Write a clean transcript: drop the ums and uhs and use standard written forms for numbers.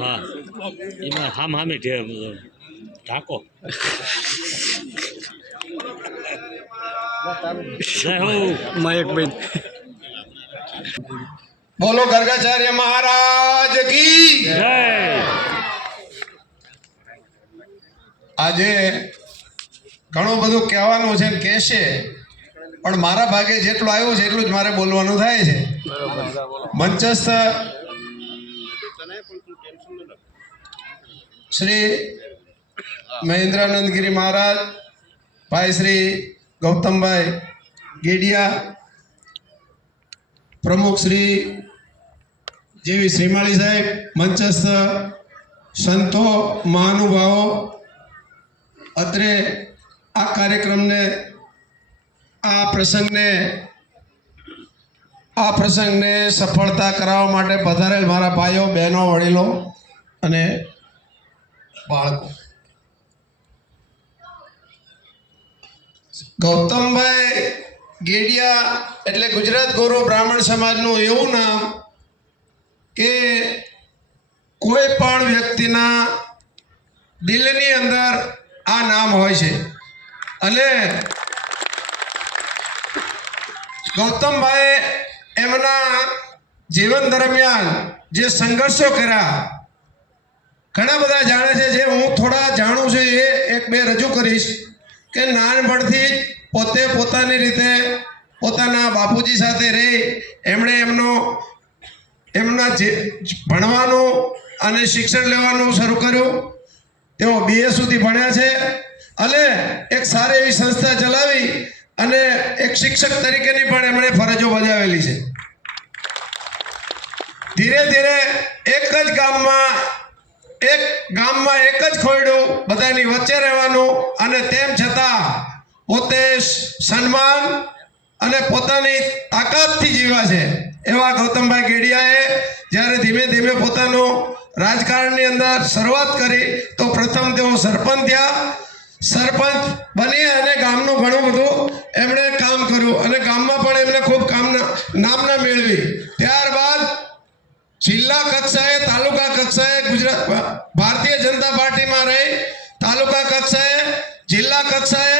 હા એમાં હામી ઢાકો મયકભાઈ બોલો ગર્ગાચાર્ય મહારાજ કી જય। આજે ઘણું બધું કહેવાનું છે કહેશે, પણ મારા ભાગે જેટલું આવ્યું છે એટલું જ મારે બોલવાનું થાય છે। મંચસ્થ શ્રી મહેન્દ્રાનંદગીરી મહારાજ, ભાઈ શ્રી ગૌતમભાઈ ગેડિયા, પ્રમુખ શ્રી જેવી શ્રીમાળી સાહેબ, મંચસ્થ સંતો મહાનુભાવો, અત્રે આ કાર્યક્રમને આ પ્રસંગને સફળતા કરાવવા માટે પધારેલ મારા ભાઈઓ, બહેનો, વડીલો અને બાળકો, ગૌતમભાઈ ગેડિયા એટલે ગુજરાત ગૌરવ બ્રાહ્મણ સમાજનું એવું નામ કે કોઈ પણ વ્યક્તિના દિલની અંદર આ નામ હોય છે। અને ગૌતમભાઈ એમના જીવન દરમિયાન જે સંઘર્ષો કર્યા, ઘણા બધા જાણે છે, જે હું થોડા જાણું છું એ એક બે રજૂ કરીશ કે નાનપણથી પોતે પોતાની રીતે પોતાના બાપુજી સાથે રહી એમણે એમના ભણવાનું અને શિક્ષણ લેવાનું શરૂ કર્યું। તેઓ BA સુધી ભણ્યા છે અને એક સારી એવી સંસ્થા ચલાવી અને એક શિક્ષક તરીકેની પણ એમણે ફરજો બજાવેલી છે। ધીરે ધીરે એક જ ગામમાં એક જ ખોયડું બધાની વચ્ચે રહેવાનું, અને તેમ છતાં પોતે સન્માન અને પોતાની તાકાતથી જીવ્યા છે એવા ગૌતમભાઈ ગેડિયાએ જ્યારે ધીમે ધીમે પોતાનું રાજકારણની અંદર શરૂઆત કરી તો પ્રથમ તેઓ સરપંચ થયા। સરપંચ બની અને ગામનું ઘણું બધું એમણે કામ કર્યું અને ગામમાં પણ એમને ખૂબ નામના મેળવી। ત્યારબાદ જિલ્લા કક્ષાએ, તાલુકા કક્ષાએ ગુજરાત ભારતીય જનતા પાર્ટીમાં રહી, તાલુકા કક્ષાએ, જિલ્લા કક્ષાએ